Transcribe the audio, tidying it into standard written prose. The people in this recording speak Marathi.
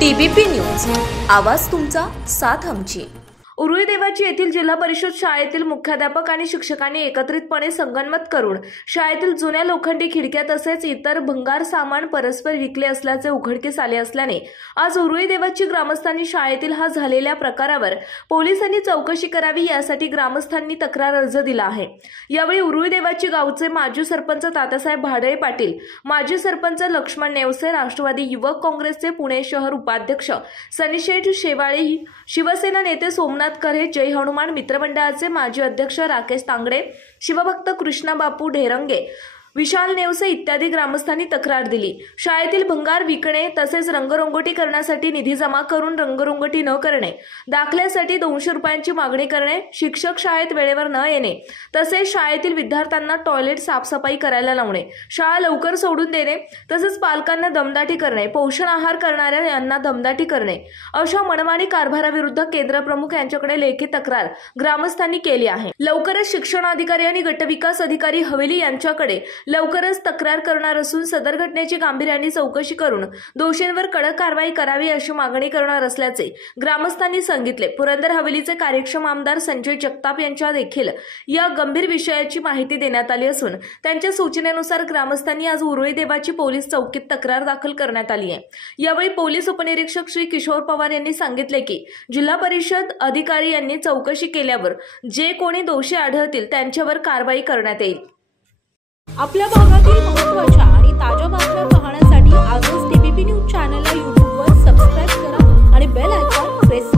टीबीपी न्यूज, आवाज तुमचा, साथ आमची। उरुळी देवाची येथील जिल्हा परिषद शाळेतील मुख्याध्यापक आणि शिक्षकांनी एकत्रितपणे संगनमत करून शाळेतील जुन्या लोखंडी खिडक्या तसेच इतर भंगार सामान परस्पर विकले असल्याचे उघडकीस आले असल्याने आज उरुळी देवाची ग्रामस्थांनी शाळेतील हा झालेल्या प्रकारावर पोलिसांनी चौकशी करावी यासाठी ग्रामस्थांनी तक्रार अर्ज दिला आहे। यावेळी उरुळी देवाची गावचे माजी सरपंच तात्यासाहेब भाडळे पाटील, माजी सरपंच लक्ष्मण नेवसे, राष्ट्रवादी युवक काँग्रेसचे पुणे शहर उपाध्यक्ष सनीशेठ शेवाळे, शिवसेना नेते सोमनाथ करे, जय हनुमान मित्रमंडळाचे माजी अध्यक्ष राकेश तांगडे, शिवभक्त कृष्णा बापू ढेरंगे, विशाल नेवसे इत्यादी ग्रामस्थांनी तक्रार दिली। शाळेतील भंगार विकणे तसेच रंगरंगोटी करण्यासाठी निधी जमा करून रंगरंगोटी न करणे, दाखल्यासाठी 200 रुपयांची मागणी करणे, शिक्षक शाळेत वेळेवर न येणे तसेच शाळेतील विद्यार्थ्यांना टॉयलेट साफसफाई करायला लावणे, शाळा लवकर सोडून देणे तसेच पालकांना दमदाटी करणे, पोषण आहार करणाऱ्या यांना दमदाटी करणे अशा मनमानी कारभाराविरुद्ध केंद्र प्रमुख यांच्याकडे लेखी तक्रार ग्रामस्थांनी केली आहे। लवकरच शिक्षणाधिकारी आणि गटविकास अधिकारी हवेली यांच्याकडे लवकरच तक्रार करणार असून सदर घटनेची गांभीर्याने चौकशी करून दोषींवर कडक कारवाई करावी अशी मागणी करणार असल्याचे ग्रामस्थांनी सांगितले। पुरंदर हवेलीचे कार्यक्षम आमदार संजय जगताप यांच्या देखील या गंभीर विषयाची माहिती देण्यात आली असून त्यांच्या सूचनेनुसार ग्रामस्थांनी आज उरुळी देवाची पोलीस चौकीत तक्रार दाखल करण्यात आली आहे। यावेळी पोलीस उपनिरीक्षक श्री किशोर पवार यांनी सांगितले की जिल्हा परिषद अधिकारी यांनी चौकशी केल्यावर जे कोणी दोषी आढळतील त्यांच्यावर कारवाई करण्यात येईल। आपल्या भागातील महत्त्वाच्या आणि ताज्या बातम्या पाहण्यासाठी आजच टीबीपी न्यूज चॅनलला यूट्यूबवर सबस्क्राइब करा आणि बेल आयकॉन प्रेस